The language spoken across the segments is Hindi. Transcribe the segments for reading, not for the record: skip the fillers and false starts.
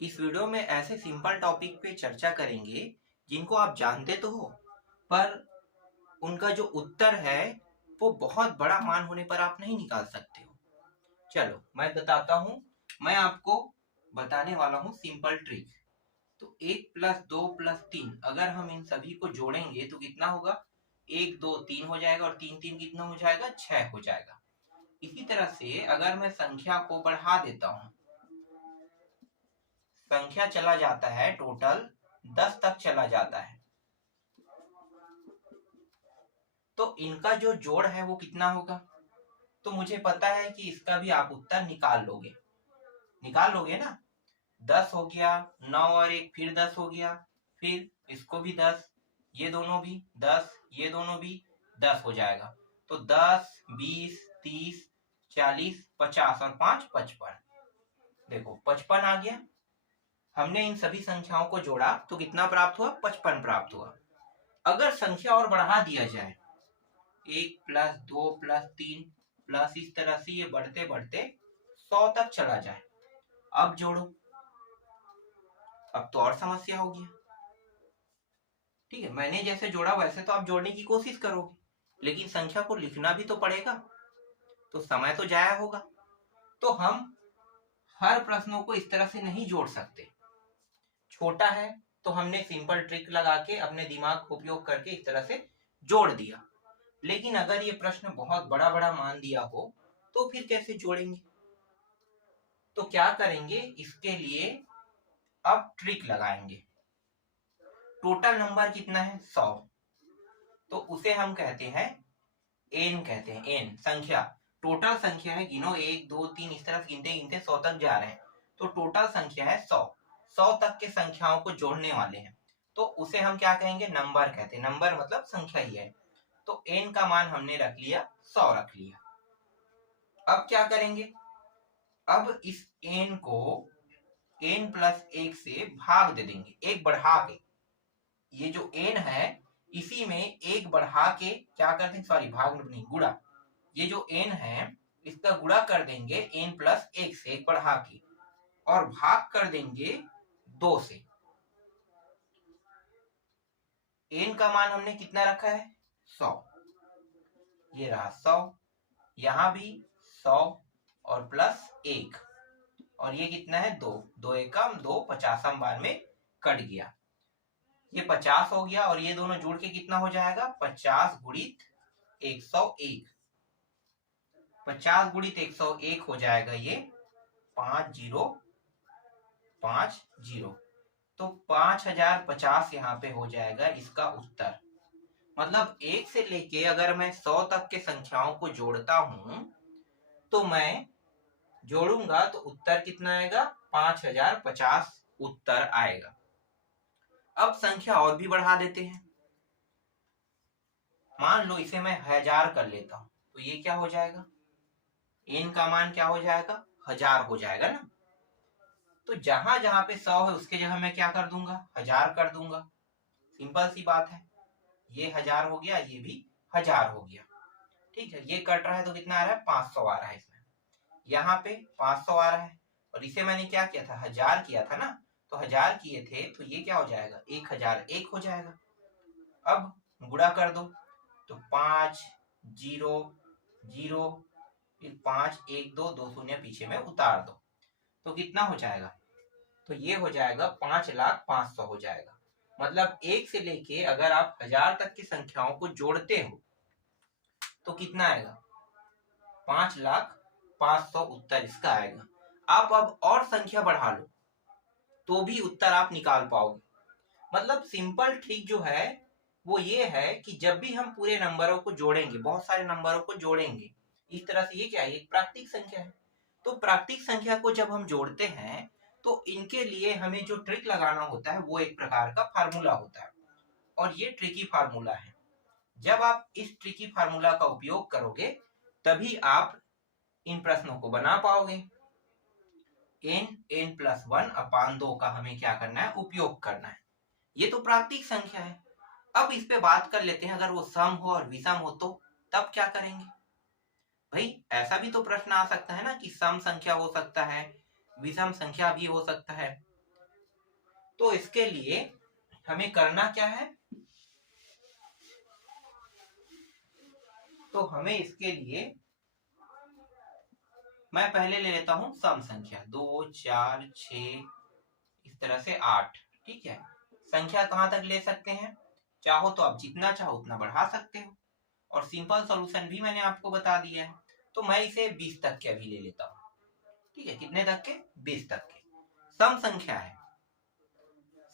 इस वीडियो में ऐसे सिंपल टॉपिक पे चर्चा करेंगे जिनको आप जानते तो हो, पर उनका जो उत्तर है वो बहुत बड़ा मान होने पर आप नहीं निकाल सकते हो। चलो मैं बताता हूँ। मैं आपको बताने वाला हूँ सिंपल ट्रिक। तो 1+2+3 अगर हम इन सभी को जोड़ेंगे तो कितना होगा? 1 2 3 हो जाएगा और 3 3 कितना हो जाएगा? 6 हो जाएगा। इसी तरह से अगर मैं संख्या को बढ़ा देता हूँ, संख्या चला जाता है टोटल 10 तक चला जाता है, तो इनका जो जोड़ है वो कितना होगा? तो मुझे पता है कि इसका भी आप उत्तर निकाल लोगे ना। 10 हो गया, 9 और 1 फिर 10 हो गया, फिर इसको भी 10, ये दोनों भी 10, ये दोनों भी 10 हो जाएगा। तो 10 20 30 40 50 और 5 55। देखो 55 आ गया। हमने इन सभी संख्याओं को जोड़ा तो कितना प्राप्त हुआ? 55 प्राप्त हुआ। अगर संख्या और बढ़ा दिया जाए, 1+2+3 प्लस इस तरह से ये बढ़ते बढ़ते 100 तक चला जाए, अब जोड़ो। अब तो और समस्या होगी। ठीक है, मैंने जैसे जोड़ा वैसे तो आप जोड़ने की कोशिश करोगे, लेकिन संख्या को लिखना भी तो पड़ेगा, तो समय तो जाया होगा। तो हम हर प्रश्नों को इस तरह से नहीं जोड़ सकते। छोटा है तो हमने सिंपल ट्रिक लगा के अपने दिमाग का उपयोग करके इस तरह से जोड़ दिया। लेकिन अगर ये प्रश्न बहुत बड़ा बड़ा मान दिया हो तो फिर कैसे जोड़ेंगे? तो क्या करेंगे इसके लिए? अब ट्रिक लगाएंगे। टोटल नंबर कितना है? 100। तो उसे हम कहते हैं एन, कहते हैं एन, संख्या। टोटल संख्या है, गिनो 1 2 3 इस तरह गिनते गिनते 100 तक जा रहे हैं, तो टोटल संख्या है 100। 100 तक के संख्याओं को जोड़ने वाले हैं, तो उसे हम क्या कहेंगे? नंबर कहते हैं। नंबर मतलब संख्या ही है। तो एन का मान हमने रख लिया, 100 रख लिया। अब क्या करेंगे? अब इस एन को n+1 से भाग दे देंगे, एक बढ़ा के। ये जो n है इसी में एक बढ़ा के क्या करते हैं? सॉरी, भाग नहीं, गुणा। ये जो n है इसका गुणा कर देंगे n+1 से, एक बढ़ा के, और भाग कर देंगे 2 से। n का मान हमने कितना रखा है? 100। ये रहा 100, यहां भी 100 और +1, और ये कितना है? 2। 2 एकम 2, 50 बार में कट गया, ये 50 हो गया। और ये दोनों जोड़ के कितना हो जाएगा? 50 गुणित 101। 50 गुणित 101 हो जाएगा ये 5050। तो 5050 यहाँ पे हो जाएगा इसका उत्तर। मतलब 1 से लेके अगर मैं 100 तक के संख्याओं को जोड़ता हूं तो मैं जोड़ूंगा तो उत्तर कितना आएगा? 5050 उत्तर आएगा। अब संख्या और भी बढ़ा देते हैं। मान लो इसे मैं 1000 कर लेता हूं, तो ये क्या हो जाएगा? n का मान क्या हो जाएगा? 1000 हो जाएगा ना। तो जहां जहां पे 100 है उसके जगह मैं क्या कर दूंगा? 1000 कर दूंगा। सिंपल सी बात है। ये 1000 हो गया, ये भी 1000 हो गया। ठीक है, ये कट रहा है तो कितना आ रहा है? 500 आ रहा है इसमें। यहाँ पे 500 आ रहा है, और इसे मैंने क्या किया था? 1000 किया था ना। तो 1000 किए थे तो ये क्या हो जाएगा? 1001 हो जाएगा। अब गुणा कर दो, तो 5 0 0, फिर 5 1 2, 2 शून्य पीछे में उतार दो, तो कितना हो जाएगा? तो ये हो जाएगा 5,05,000 हो जाएगा। मतलब 1 से लेके अगर आप 1000 तक की संख्याओं को जोड़ते हो तो कितना आएगा? 5,05,000 उत्तर इसका आएगा। आप अब और संख्या बढ़ा लो तो भी उत्तर आप निकाल पाओगे। मतलब सिंपल ट्रिक जो है वो ये है कि जब भी हम पूरे नंबरों को जोड़ेंगे, बहुत सारे नंबरों को जोड़ेंगे इस तरह से, ये क्या है? एक प्राकृतिक संख्या है। तो प्राकृतिक संख्या को जब हम जोड़ते हैं तो इनके लिए हमें जो ट्रिक लगाना होता है वो एक प्रकार का फार्मूला होता है, और ये ट्रिकी फार्मूला है। जब आप इस ट्रिकी फार्मूला का उपयोग करोगे तभी आप इन प्रश्नों को बना पाओगे। n+1/2 का हमें क्या करना है? उपयोग करना है। ये तो प्राकृतिक संख्या है। अब इस पे बात कर लेते हैं, अगर वो सम हो और विषम हो तो तब क्या करेंगे? भाई ऐसा भी तो प्रश्न आ सकता है ना कि सम संख्या हो सकता है, विषम संख्या भी हो सकता है। तो इसके लिए हमें करना क्या है, तो हमें इसके लिए मैं पहले ले लेता हूं सम संख्या 2 4 6 इस तरह से 8। ठीक है, संख्या कहां तक ले सकते हैं, चाहो तो आप जितना चाहो उतना बढ़ा सकते हो, और सिंपल सॉल्यूशन भी मैंने आपको बता दिया है। तो मैं इसे 20 तक के अभी ले लेता हूँ। ठीक है, कितने तक के, 20 तक के। सम संख्या है,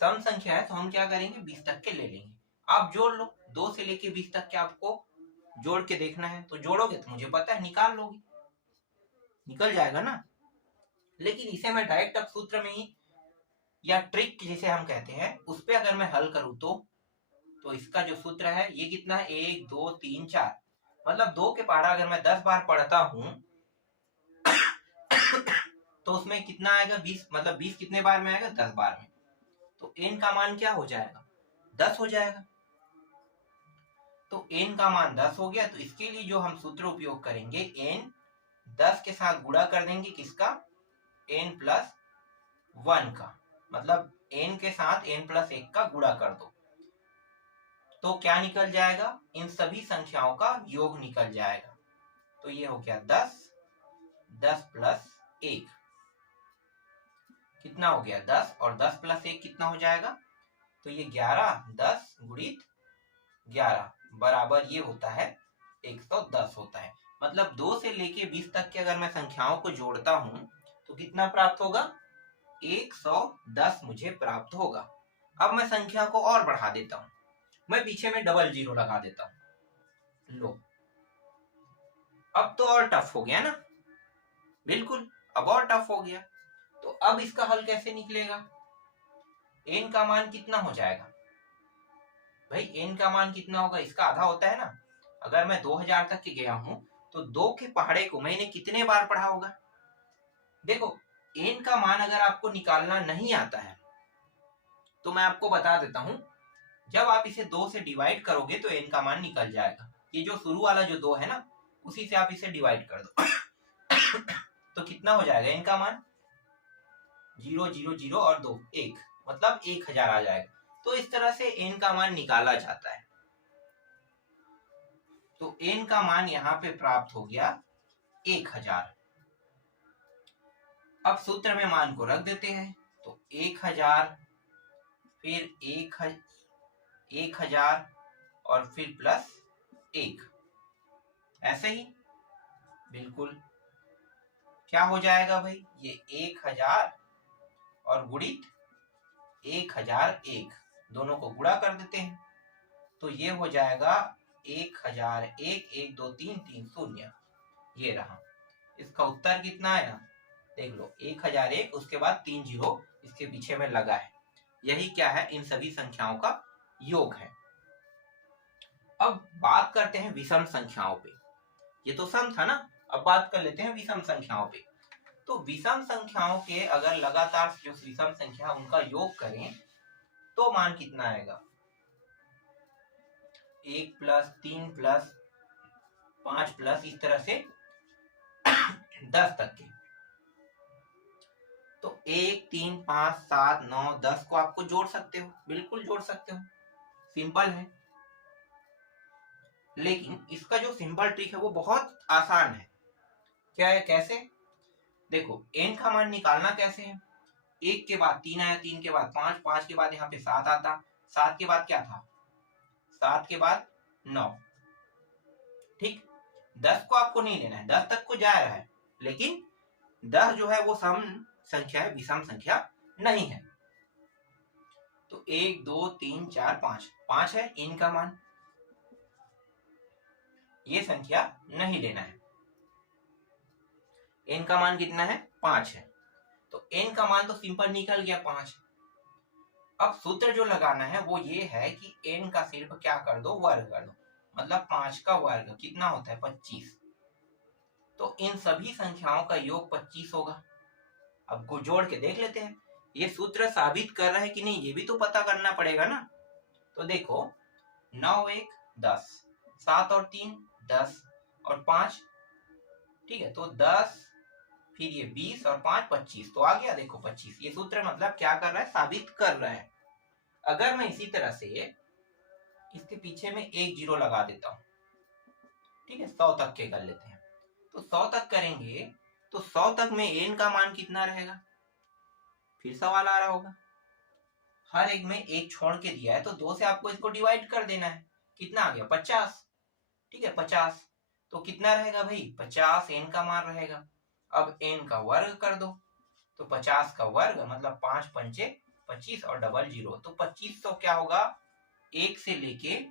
सम संख्या है तो हम क्या करेंगे, 20 तक के ले लेंगे। आप जोड़ लो, 2 से लेके 20 तक के आपको जोड़ के देखना है, तो जोड़ोगे तो मुझे पता है निकाल लोगे, निकल जाएगा ना। लेकिन इसे मैं डायरेक्ट अब सूत्र में ही, या ट्रिक जिसे हम कहते हैं, उस पे अगर मैं हल करूं तो इसका जो सूत्र है ये कितना है, 1 2 3 4, मतलब 2 के पहाड़ा अगर मैं 10 बार पढ़ता हूं तो उसमें कितना आएगा, 20, मतलब 20 कितने बार में आएगा, 10 बार में। तो n का मान क्या हो जाएगा, 10 हो जाएगा। तो n का मान 10 हो गया, तो इसके लिए जो हम सूत्र उपयोग करेंगे, n 10 के साथ गुणा कर देंगे, किसका, n प्लस 1 का, मतलब n के साथ n प्लस 1 का गुणा कर दो, तो क्या निकल जाएगा, इन सभी संख्याओं का योग निकल जाएगा। तो ये हो गया 10, 10 प्लस 1 कितना हो गया, 10, और 10 प्लस 1 कितना हो जाएगा, तो ये 11, 10 गुणित 11 बराबर ये होता है 110 होता है। मतलब 2 से लेके 20 तक के अगर मैं संख्याओं को जोड़ता हूं तो कितना प्राप्त होगा, 110 मुझे प्राप्त होगा। अब मैं संख्या को और बढ़ा देता हूं, मैं पीछे में डबल जीरो लगा देता हूं। लो, अब तो और टफ हो गया ना, बिल्कुल अब और टफ हो गया। तो अब इसका हल कैसे निकलेगा, n का मान कितना हो जाएगा भाई, n का मान कितना होगा, इसका आधा होता है ना। अगर मैं 2000 तक के गया हूं तो 2 के पहाड़े को मैंने कितने बार पढ़ा होगा। देखो, n का मान अगर आपको निकालना नहीं आता है तो मैं आपको बता देता हूं, जब आप इसे 2 से डिवाइड करोगे तो n का मान निकल जाएगा। ये जो शुरू वाला जो 2 है ना, उसी से आप इसे डिवाइड कर दो तो कितना हो जाएगा n का मान, 0 0 0 और 2 1, मतलब 1000 आ जाएगा। तो इस तरह से n का मान निकाला जाता है। तो n का मान यहाँ पे प्राप्त हो गया 1000। अब सूत्र में मान को रख देते हैं, तो 1000 फिर 1000 और फिर प्लस 1, ऐसे ही बिल्कुल क्या हो जाएगा भाई, ये 1000 और गुणित 1001, दोनों को गुणा कर देते हैं, तो ये हो जाएगा 1001, 1 2 3 3 0, ये रहा। इसका उत्तर कितना आया, देख लो, 1001, उसके बाद 3 जीरो इसके पीछे में लगा है, यही क्या है, इन सभी संख्याओं का योग है। अब बात करते हैं विषम संख्याओं पे, ये तो सम था ना, अब बात कर लेते हैं विषम संख्याओं पे। तो विषम संख्याओं के अगर लगातार जो विषम संख्या उनका योग करें तो मान कितना आएगा, 1 प्लस 3 प्लस 5 प्लस इस तरह से 10 तक के। तो 1 3 5 7 9 10 को आपको जोड़ सकते हो, बिल्कुल जोड़ सकते हो, सिंपल है। लेकिन इसका जो सिंपल ट्रिक है वो बहुत आसान है। क्या है, कैसे, देखो n का मान निकालना कैसे है, 1 के बाद 3 आया, 3 के बाद 5, 5 के बाद यहाँ पे 7 आता, 7 के बाद क्या था, 7 के बाद 9। ठीक, 10 को आपको नहीं लेना है, 10 तक को जा रहा है, लेकिन 10 जो है वो सम संख्या है, विषम संख्या नहीं है। तो 1 2 3 4 5, 5 है n का मान, ये संख्या नहीं लेना है। n का मान कितना है, 5 है, तो n का मान तो सिंपल निकल गया 5। अब सूत्र जो लगाना है वो ये है कि n का सिर्फ क्या कर दो, वर्ग कर दो, मतलब 5 का वर्ग कितना होता है, 25। तो इन सभी संख्याओं का योग 25 होगा। अब को जोड़ के देख लेते हैं, ये सूत्र साबित कर रहा है कि नहीं, ये भी तो पता करना पड़ेगा ना। तो देखो, 9 1 10, 7 और 3 10 और 5, ठीक है, तो 10 फिर ये 20 और 5 25, तो आ गया देखो 25। ये सूत्र मतलब क्या कर रहा है, साबित कर रहा है। अगर मैं इसी तरह से इसके पीछे में एक जीरो लगा देता हूं, ठीक है, 100 तक के कर लेते हैं, तो 100 तक करेंगे तो 100 तक में n का मान कितना रहेगा, फिर सवाल आ रहा होगा। हर एक में एक छोड़ के दिया है तो 2 से आपको इसको डिवाइड कर देना है। कितना आ गया, 50। ठीक है, 50। तो कितना रहेगा भाई, 50 n का मान रहेगा। अब n का वर्ग कर दो, तो 50 का वर्ग मतलब 5 पंचे 25 और डबल जीरो, तो 2500 क्या होगा, 1 से लेके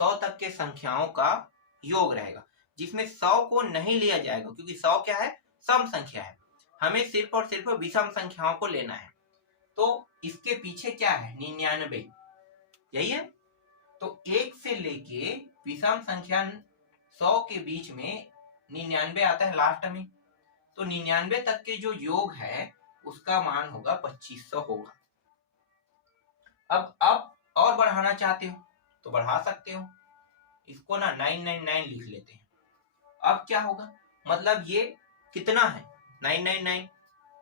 100 तक के संख्याओं का योग रहेगा, जिसमें 100 को नहीं लिया जाएगा क्योंकि 100 क्या है, सम संख्या है। हमें सिर्फ और सिर्फ विषम संख्याओं को लेना है। तो इसके पीछे क्या है, 99, यही है। तो 1 से लेके विषम संख्या 100 के बीच में 99 आता है लास्ट में, तो 99 तक के जो योग है उसका मान होगा 2500 होगा। अब और बढ़ाना चाहते हो तो बढ़ा सकते हो, इसको ना 999 लिख लेते हैं। अब क्या होगा, मतलब ये कितना है, 999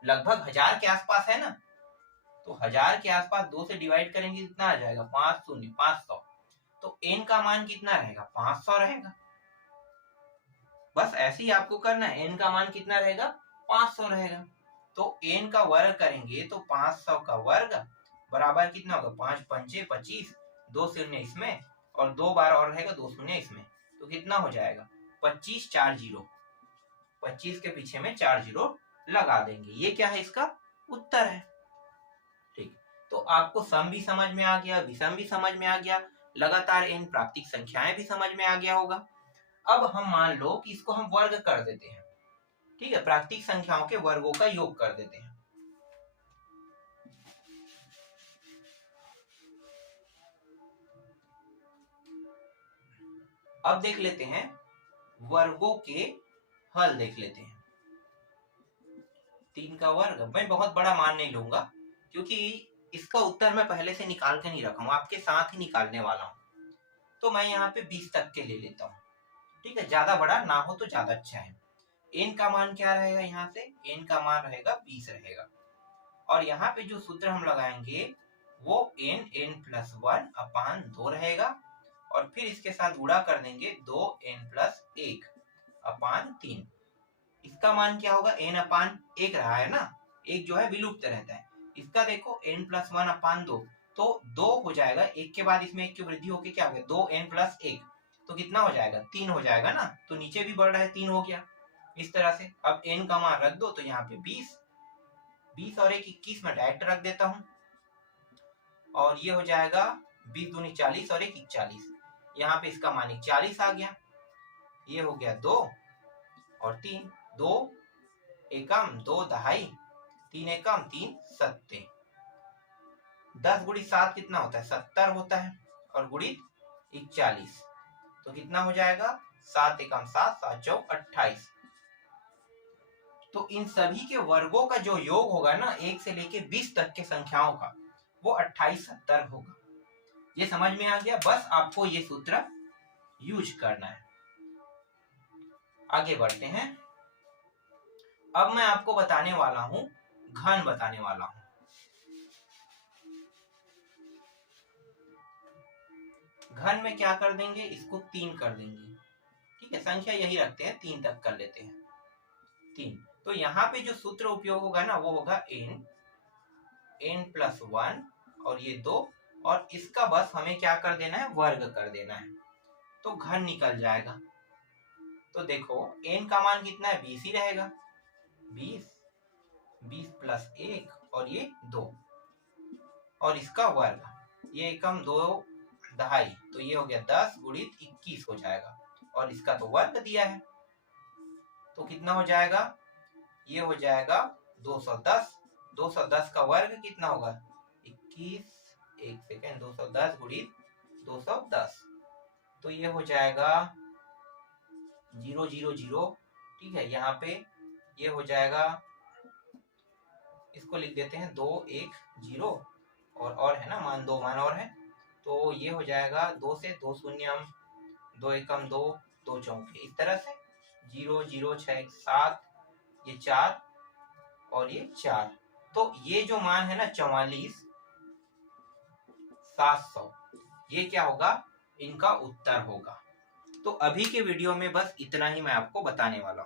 लगभग 1000 के आसपास है ना, तो 1000 के आसपास 2 से डिवाइड करेंगे कितना आ जाएगा, 5 शून्य 500। तो n का मान कितना रहेगा, 500 रहेगा। बस ऐसे ही आपको करना है, n का मान कितना रहेगा, 500 रहेगा। तो n का वर्ग करेंगे तो 500 का वर्ग बराबर कितना होगा, 5 पंचे 25, 2 शून्य इसमें और 2 बार और रहेगा 2 शून्य इसमें, तो कितना हो जाएगा, 25 4 जीरो, 25 के पीछे में 4 जीरो लगा देंगे। ये क्या है, इसका उत्तर है। ठीक, तो आपको सम भी समझ में आ गया, विषम भी समझ में आ गया, लगातार इन प्राकृतिक संख्याएं भी समझ में आ गया होगा। अब हम मान लो कि इसको हम वर्ग कर देते हैं, ठीक है, प्राकृतिक संख्याओं के वर्गों का योग कर देते हैं। अब देख लेते हैं वर्गों के हल, देख लेते हैं। 3 का वर्ग, मैं बहुत बड़ा मान नहीं लूंगा क्योंकि इसका उत्तर मैं पहले से निकाल के नहीं रखा हूं, आपके साथ ही निकालने वाला हूं। तो मैं यहाँ पे 20 तक के ले लेता हूँ, ठीक है, ज्यादा बड़ा ना हो तो ज्यादा अच्छा है। n का मान क्या रहेगा, यहाँ से n का मान रहेगा 20 रहेगा, और यहाँ पे जो सूत्र हम लगाएंगे वो n+1 अपान 2 रहेगा, और फिर इसके साथ गुणा कर देंगे 2n+1 अपान 3। इसका मान क्या होगा, n अपान 1 रहा है ना, एक जो है विलुप्त रहता है, इसका देखो n+1 अपान 2, तो 2 हो जाएगा, एक के बाद इसमें एक की वृद्धि होकर क्या हो गया, 2n+1, तो कितना हो जाएगा, 3 हो जाएगा ना, तो नीचे भी बढ़ रहा है 3 हो गया। इस तरह से अब n का मान रख दो, तो यहाँ पे 20 और 1 21 में डायरेक्ट रख देता हूँ, और ये हो जाएगा 20 दूनी 40 और 1 41, यहाँ पे इसका मान 40 आ गया। ये हो गया 2 और 3, 2 एकम 2 दहाई, 3 एकम 3 सत्ते, 10 गुणित 7 कितना होता है, 70 होता है, और गुणित 41, तो कितना हो जाएगा, 7 एकम 7 7 चौक 28। तो इन सभी के वर्गों का जो योग होगा ना 1 से लेके 20 तक के संख्याओं का, वो 28 70 होगा। ये समझ में आ गया, बस आपको ये सूत्र यूज करना है। आगे बढ़ते हैं। अब मैं आपको बताने वाला हूं, घन बताने वाला हूं। घन में क्या कर देंगे, इसको 3 कर देंगे, ठीक है, संख्या यही रखते हैं, 3 तक कर लेते हैं, 3। तो यहाँ पे जो सूत्र उपयोग होगा ना वो होगा n+1 और ये 2, और इसका बस हमें क्या कर देना है, वर्ग कर देना है, तो घन निकल जाएगा। तो देखो n का मान कितना है, 20 ही रहेगा, 20 प्लस 1 और ये 2, और इसका वर्ग, ये एकम 2 दहाई, तो ये हो गया 10 गुणित 21 हो जाएगा, और इसका तो वर्ग दिया है, तो कितना हो जाएगा, ये हो जाएगा 210। 210 का वर्ग कितना होगा, 21, एक सेकेंड, 210 गुणित 210, तो ये हो जाएगा 0 0 0, ठीक है, यहाँ पे ये हो जाएगा, इसको लिख देते हैं 2 1 0, और है ना मान, 2 मान और है, तो ये हो जाएगा 2 से 2 शून्य 2 एकम 2 2 चौके, इस तरह से 0 0 6 7, ये 4 और ये 4, तो ये जो मान है ना 44,700, ये क्या होगा, इनका उत्तर होगा। तो अभी के वीडियो में बस इतना ही मैं आपको बताने वाला हूँ।